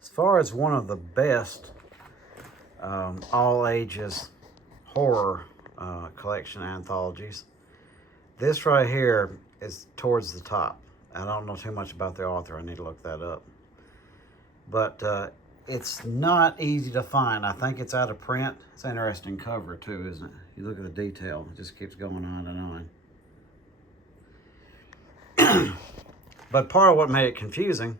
As far as one of the best all ages horror collection anthologies, this right here is towards the top. I don't know too much about the author. I need to look that up. But it's not easy to find. I think it's out of print. It's an interesting cover too, isn't it? You look at the detail. It just keeps going on and on. But part of what made it confusing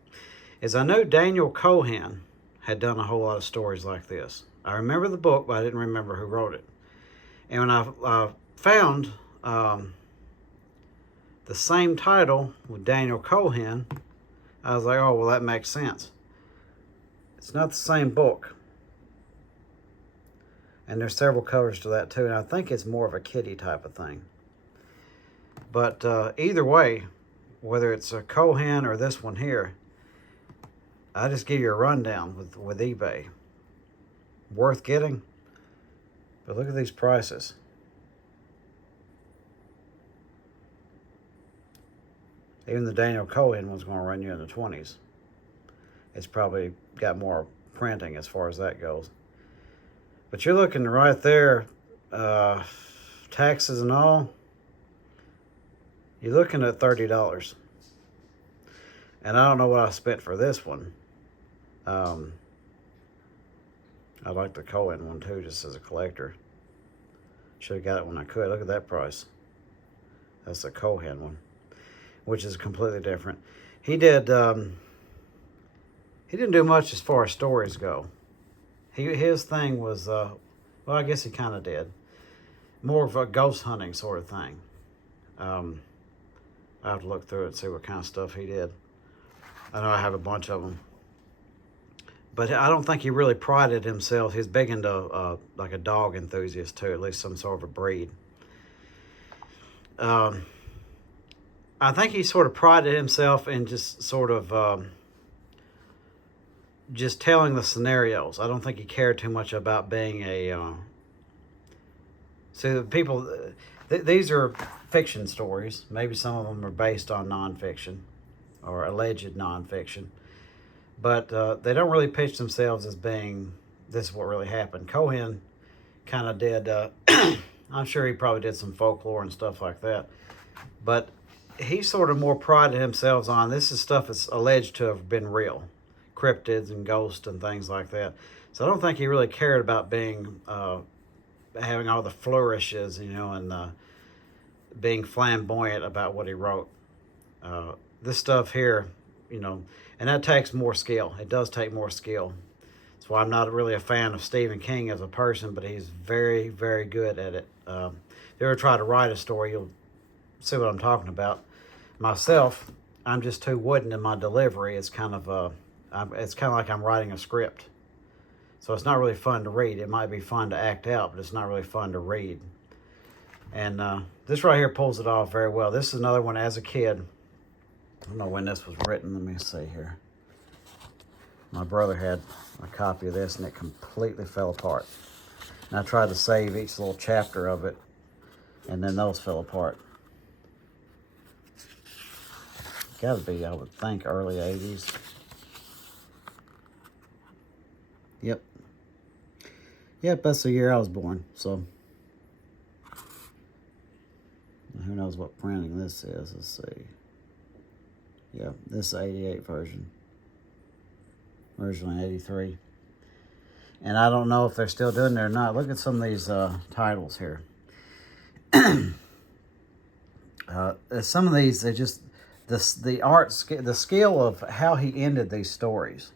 is I know Daniel Cohen had done a whole lot of stories like this. I remember the book, but I didn't remember who wrote it. And when I found the same title with Daniel Cohen, I was like, oh, well, that makes sense. It's not the same book. And there's several covers to that too, and I think it's more of a kiddie type of thing. But either way, whether it's a Cohen or this one here, I just give you a rundown with eBay. Worth getting, but look at these prices. Even the Daniel Cohen one's going to run you in the 20s. It's probably got more printing as far as that goes. But you're looking right there, taxes and all, you're looking at $30. And I don't know what I spent for this one. I like the Cohen one too, just as a collector. Should have got it when I could. Look at that price. That's the Cohen one, which is completely different. He didn't do much as far as stories go. His thing was, well, I guess he kind of did. More of a ghost hunting sort of thing. I have to look through it and see what kind of stuff he did. I know I have a bunch of them. But I don't think he really prided himself. He's big into like a dog enthusiast too, at least some sort of a breed. I think he sort of prided himself in just sort of just telling the scenarios. I don't think he cared too much about being a... See, the people... these are fiction stories. Maybe some of them are based on nonfiction or alleged nonfiction. But they don't really pitch themselves as being, this is what really happened. Cohen kind of did, I'm sure he probably did some folklore and stuff like that. But he sort of more prided himself on, this is stuff that's alleged to have been real. Cryptids and ghosts and things like that. So I don't think he really cared about being, having all the flourishes, you know, and being flamboyant about what he wrote. This stuff here, you know, and that takes more skill. It does take more skill. That's why I'm not really a fan of Stephen King as a person, but he's very, very good at it. If you ever try to write a story, you'll see what I'm talking about. Myself, I'm just too wooden in my delivery. It's kind of like I'm writing a script. So it's not really fun to read. It might be fun to act out, but it's not really fun to read. And this right here pulls it off very well. This is another one as a kid. I don't know when this was written. Let me see here. My brother had a copy of this and it completely fell apart. And I tried to save each little chapter of it, and then those fell apart. Gotta be, I would think, early 80s. Yep. Yep, that's the year I was born, so. Who knows what printing this is? Let's see. Yeah, this is the 88 version. Originally 83. And I don't know if they're still doing it or not. Look at some of these titles here. Some of these, they just, the skill of how he ended these stories.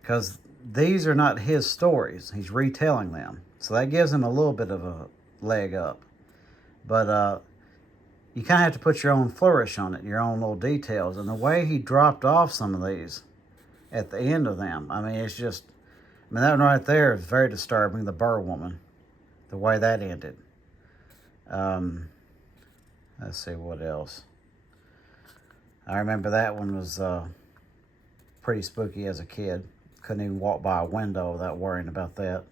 Because these are not his stories. He's retelling them. So that gives him a little bit of a leg up. But you kind of have to put your own flourish on it, your own little details. And the way he dropped off some of these at the end of them, I mean, it's just, I mean, that one right there is very disturbing, the Burr woman, the way that ended. Let's see what else. I remember that one was pretty spooky as a kid. Couldn't even walk by a window without worrying about that.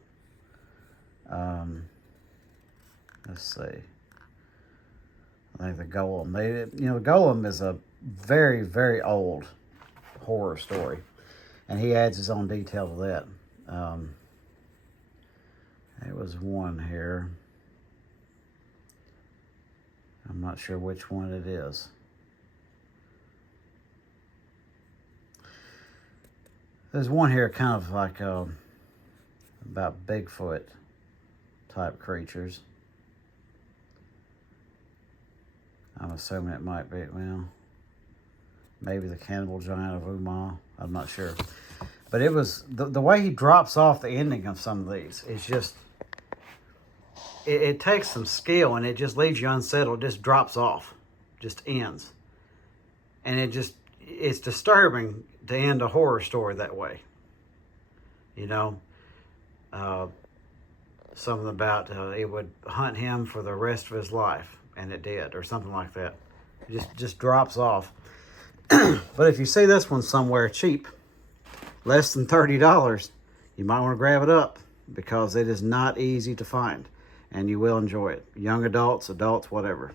Let's see. I think the Golem. The Golem is a very, very old horror story. And he adds his own detail to that. There was one here. I'm not sure which one it is. There's one here kind of like about Bigfoot type creatures. I'm assuming it might be, well, maybe the cannibal giant of Umar. I'm not sure. But it was, the way he drops off the ending of some of these, it's just, it takes some skill and it just leaves you unsettled. It just drops off, just ends. And it's disturbing to end a horror story that way. You know, something about it would hunt him for the rest of his life, and it did, or something like that. It just drops off. But if you see this one somewhere cheap, less than $30, you might want to grab it up, because it is not easy to find, and you will enjoy it. Young adults, whatever.